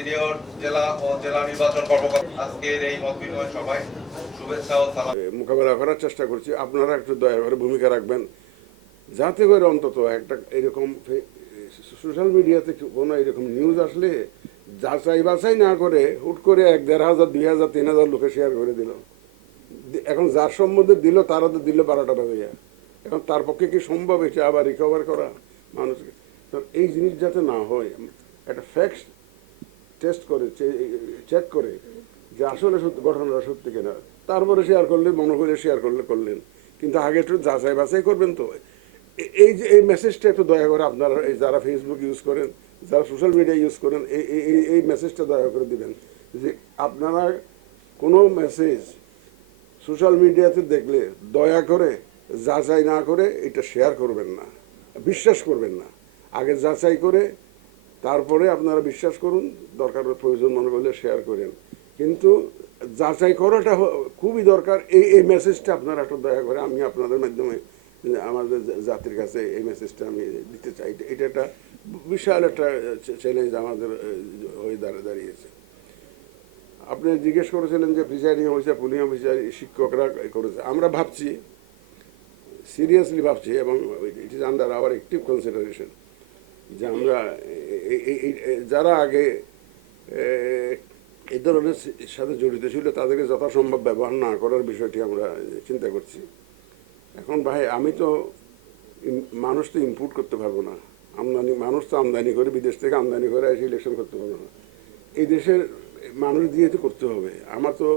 Senior জেলা ও জেলা নির্বাচন কর্মকর্তা আজকের এই মত বিনিময় সভায় শুভেচ্ছা ও সালাম মোকাবেলা করার চেষ্টা করছি। আপনারা একটু দয়া করে ভূমিকা রাখবেন, যাতে করে অন্তত একটা এরকম সোশ্যাল মিডিয়াতে কোনো এরকম নিউজ আসলে যাচাই বাছাই না করে হুট করে 1,500, 2,000, 3,000 লোকে শেয়ার করে দিল। এখন যার সম্বন্ধে দিল তারা তো দিল 12টা বাজে। এখন তার পক্ষে কি সম্ভব এটা আবার রিকভার করা মানুষকে? তো এই জিনিস যাতে না হয়, একটা ফ্যাক্ট টেস্ট করে চেক করে যে আসলে সত্যি ঘটনাটা সত্যি কিনা, তারপরে শেয়ার করলে মনে করে শেয়ার করলেন, কিন্তু আগে একটু যাচাই বাছাই করবেন। তো এই যে এই মেসেজটা একটু দয়া করে আপনারা যারা ফেসবুক ইউজ করেন, যারা সোশ্যাল মিডিয়া ইউজ করেন, এই মেসেজটা দয়া করে দিবেন যে আপনারা কোনো মেসেজ সোশ্যাল মিডিয়াতে দেখলে দয়া করে যাচাই না করে এটা শেয়ার করবেন না, বিশ্বাস করবেন না। আগে যাচাই করে তারপরে আপনারা বিশ্বাস করুন, দরকার প্রয়োজন মনে করলে শেয়ার করেন, কিন্তু যাচাই করাটা খুবই দরকার। এই মেসেজটা আপনারা একটু দয়া করে আমি আপনাদের মাধ্যমে আমাদের জাতির কাছে এই মেসেজটা আমি দিতে চাই। এটা একটা বিশাল একটা চ্যালেঞ্জ আমাদের হয়ে দাঁড়িয়েছে। আপনি জিজ্ঞেস করেছিলেন যে প্রিসাইডিং অফিসার, পুলিং অফিসার, শিক্ষকরা করেছে। আমরা ভাবছি, সিরিয়াসলি ভাবছি, এবং it is under hour active consideration যে আমরা যারা আগে এই ধরনের সাথে জড়িত ছিল তাদেরকে যথাসম্ভব ব্যবহার না করার বিষয়টি আমরা চিন্তা করছি। এখন ভাই আমি তো মানুষ তো ইনপুট করতে পারবো না, মানুষ তো আমদানি করে, বিদেশ থেকে আমদানি করে এসে ইলেকশন করতে পারবো না। এই দেশের মানুষ দিয়ে তো করতে হবে। আমার তো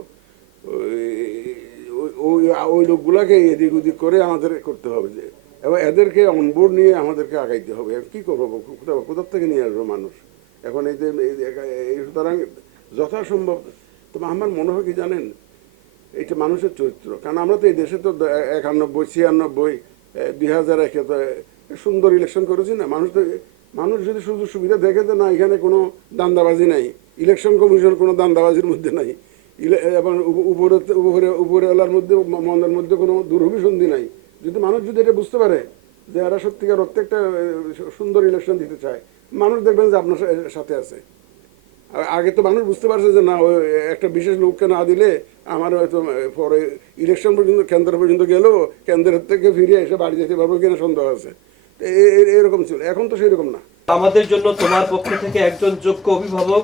ওই লোকগুলাকে এদিক ওদিক করে আমাদের করতে হবে, যে এবং এদেরকে অনবোর্ড নিয়ে আমাদেরকে আগাইতে হবে। কি করবো, কোথার থেকে নিয়ে আসবো মানুষ? এখন এই যে সুতরাং যথাসম্ভব। তবে আমার মনে হয় কি জানেন, এটা মানুষের চরিত্র। কারণ আমরা তো এই দেশে তো 91, 96, 2001 তো সুন্দর ইলেকশন করেছি না। মানুষ যদি সুযোগ সুবিধা দেখে যে না এখানে কোনো দান্দাবাজি নাই, ইলেকশন কমিশন কোনো দান্দাবাজির মধ্যে নাই, এবং উপরেওয়ালার মধ্যে মনের মধ্যে কোনো দুরভিসন্ধি নাই, যদি মানুষ যদি এটা বুঝতে পারে যে এরা সত্যিকার অর্থে একটা সুন্দর ইলেকশন দিতে চায়, মানুষ দেখবেন যে আপনার সাথে আছে। আগে তো মানুষ বুঝতে পারছে যে না, ওই একটা বিশেষ লোককে না দিলে আমার হয়তো পরে ইলেকশন পর্যন্ত, কেন্দ্র পর্যন্ত গেলেও কেন্দ্রের থেকে ফিরে এসে বাড়ি যেতে পারবো কিনা সন্দেহ আছে। এরকম ছিল, এখন তো সেরকম না। আমাদের জন্য তোমার পক্ষ থেকে একজন যোগ্য অভিভাবক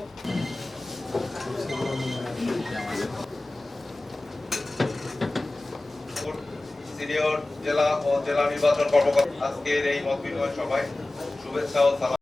সিনিয়র জেলা ও জেলা নির্বাচন কর্মকর্তা আজকের এই মত বিনিময় সভায় শুভেচ্ছা ও সালাম